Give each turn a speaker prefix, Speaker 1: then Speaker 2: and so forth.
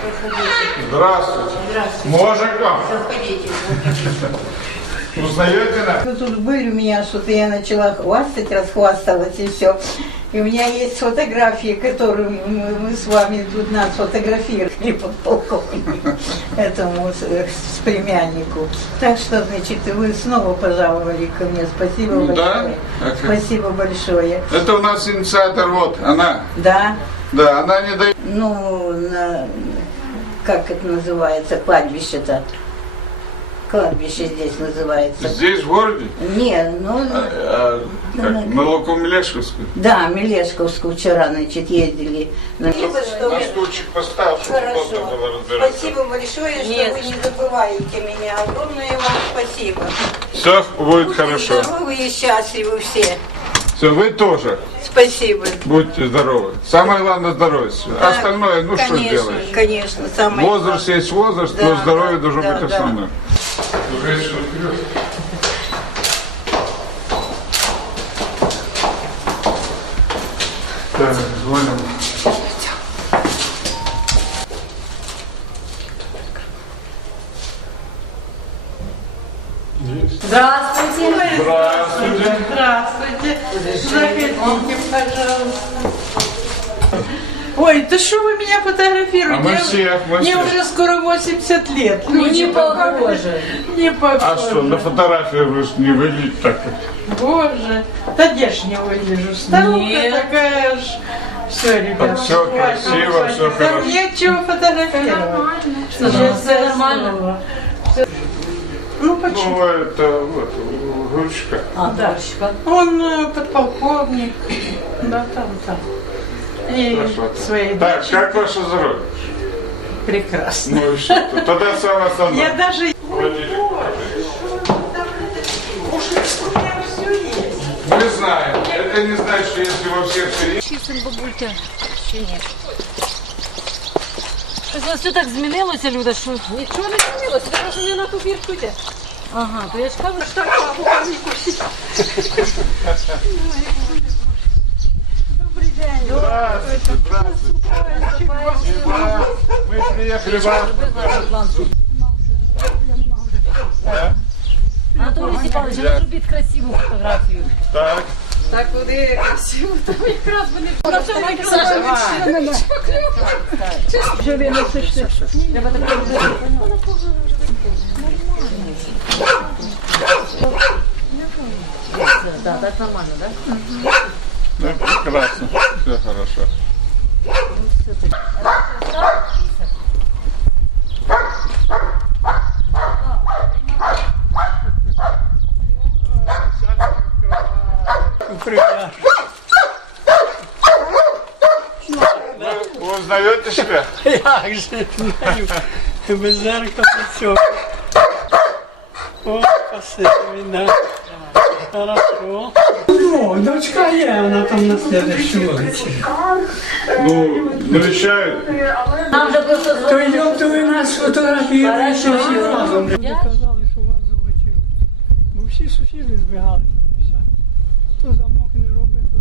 Speaker 1: Здравствуйте.
Speaker 2: Здравствуйте.
Speaker 1: Можно к вам?
Speaker 2: Заходите.
Speaker 1: Узнаете нас?
Speaker 2: Вы тут были у меня, что-то я начала хвастать, расхвасталась и все. И у меня есть фотографии, которые мы с вами тут нас фотографировали подполковнику, этому с племяннику. Так что, значит, вы снова пожаловали ко мне. Спасибо большое.
Speaker 1: Да?
Speaker 2: Спасибо большое.
Speaker 1: Это у нас инициатор, вот, она.
Speaker 2: Да.
Speaker 1: Да, она не дает.
Speaker 2: Ну, как это называется, кладбище-то? Кладбище здесь называется.
Speaker 1: Здесь, в городе?
Speaker 2: Не, ну...
Speaker 1: На Луку-Мелешковскую?
Speaker 2: Да, Мелешковскую вчера, значит, ездили.
Speaker 1: На стульчик поставь, чтобы
Speaker 2: Хорошо.
Speaker 1: удобно было разбираться.
Speaker 2: Спасибо большое, что вы не забываете меня. Огромное вам спасибо.
Speaker 1: Все будет
Speaker 2: Будьте
Speaker 1: хорошо.
Speaker 2: здоровы и счастливы все.
Speaker 1: Все, вы тоже.
Speaker 2: Спасибо.
Speaker 1: Будьте здоровы. Самое главное здоровье.
Speaker 2: Да,
Speaker 1: Остальное, ну
Speaker 2: конечно,
Speaker 1: что сделаешь?
Speaker 2: Конечно, самое
Speaker 1: Возраст
Speaker 2: главное.
Speaker 1: есть возраст,
Speaker 2: Да,
Speaker 1: но здоровье
Speaker 2: да,
Speaker 1: должно
Speaker 2: да,
Speaker 1: быть
Speaker 2: да.
Speaker 1: основное. Женщина вперед. Так, звоним.
Speaker 3: Здравствуйте.
Speaker 1: Здравствуйте.
Speaker 3: Здравствуйте. Заходите, пожалуйста. Ой, да что вы меня фотографируете?
Speaker 1: А мы всех, мы
Speaker 3: Мне
Speaker 1: всех.
Speaker 3: уже скоро 80 лет.
Speaker 4: Не похоже.
Speaker 3: Не похоже.
Speaker 1: А что, на фотографии вы ж не выглядите так.
Speaker 3: Боже. Да где ж не вылежу? Старуха
Speaker 4: Нет.
Speaker 3: такая ж. Все, ребята.
Speaker 1: Всё красиво, всё
Speaker 3: Да
Speaker 1: хорошо.
Speaker 3: мне чего фотографировать?
Speaker 4: Все нормально.
Speaker 3: Ну почему?
Speaker 1: Ну, это вот, Гурчка.
Speaker 3: Да. Он подполковник. Да, там. И
Speaker 1: Хорошо.
Speaker 3: своей
Speaker 1: Так,
Speaker 3: дочери.
Speaker 1: как ваше здоровье?
Speaker 3: Прекрасно.
Speaker 1: Ну и что? Тогда самое основное.
Speaker 3: Я даже...
Speaker 1: Владимир.
Speaker 3: Уж у меня все есть.
Speaker 1: Мы знаем. Это не значит, что если во всех все есть.
Speaker 4: Чисто бабулька. Ще ні. Щось у вас все так змінилося, Люда, що...
Speaker 5: Нічого не змінилося, ви просто не на ту бірку йде.
Speaker 4: Ага, то я ж кажу, що...
Speaker 1: Здравствуйте, здравствуйте. Да, мы приехали вам.
Speaker 4: Анатолій Степанович, а зробіть красиву фотографію.
Speaker 1: Так.
Speaker 5: Так куди красиво, там якраз вони на цьому
Speaker 4: Треба таке робити. Да, так нормально, да?
Speaker 1: Ну, прекрасно. Все хорошо. Вы узнаете себя?
Speaker 6: Як же знаю, без зеркала цього. О, спасибі, да. Хорошо. О, дочка є, вона там на следующій вулиці.
Speaker 1: Ну, навещают.
Speaker 4: Нам вже просто
Speaker 6: То йдемо, то ви нас фотографіруєте всі разом. Мені казали, що у вас золоті руки. Бо всі сусіди збігалися писати. То замок не робить, то